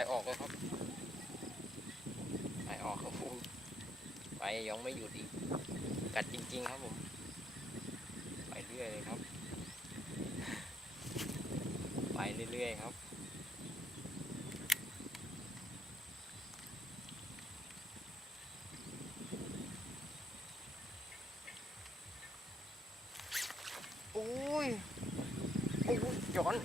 ายออกแล้วครับสายออกครับผมไปยังไม่หยุดอีกกัดจริงๆครับผมไปเรื่อยเลยครับไปเรื่อยๆครับโอ้ยโอ้ยย้อน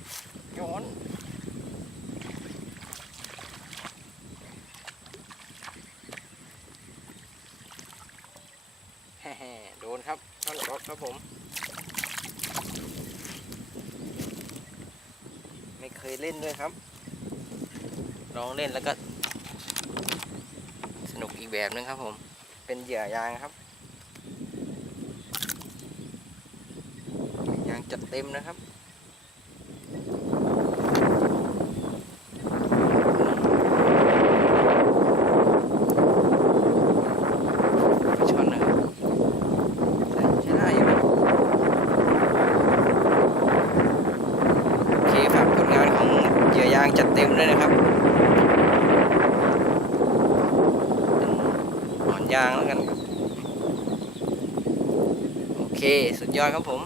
โดนครับท่อนรถครับผมไม่เคยเล่นด้วยครับลองเล่นแล้วก็สนุกอีกแบบนึงครับผมเป็นเหยื่อยางครับยางจัดเต็มนะครับช่อนนะครับใช้ได้อยู่นะโอเคครับผลงานของเหยื่อยางจัดเต็มเลยนะครับหนอนยางแล้วกันครับโอเคสุดยอดครับผม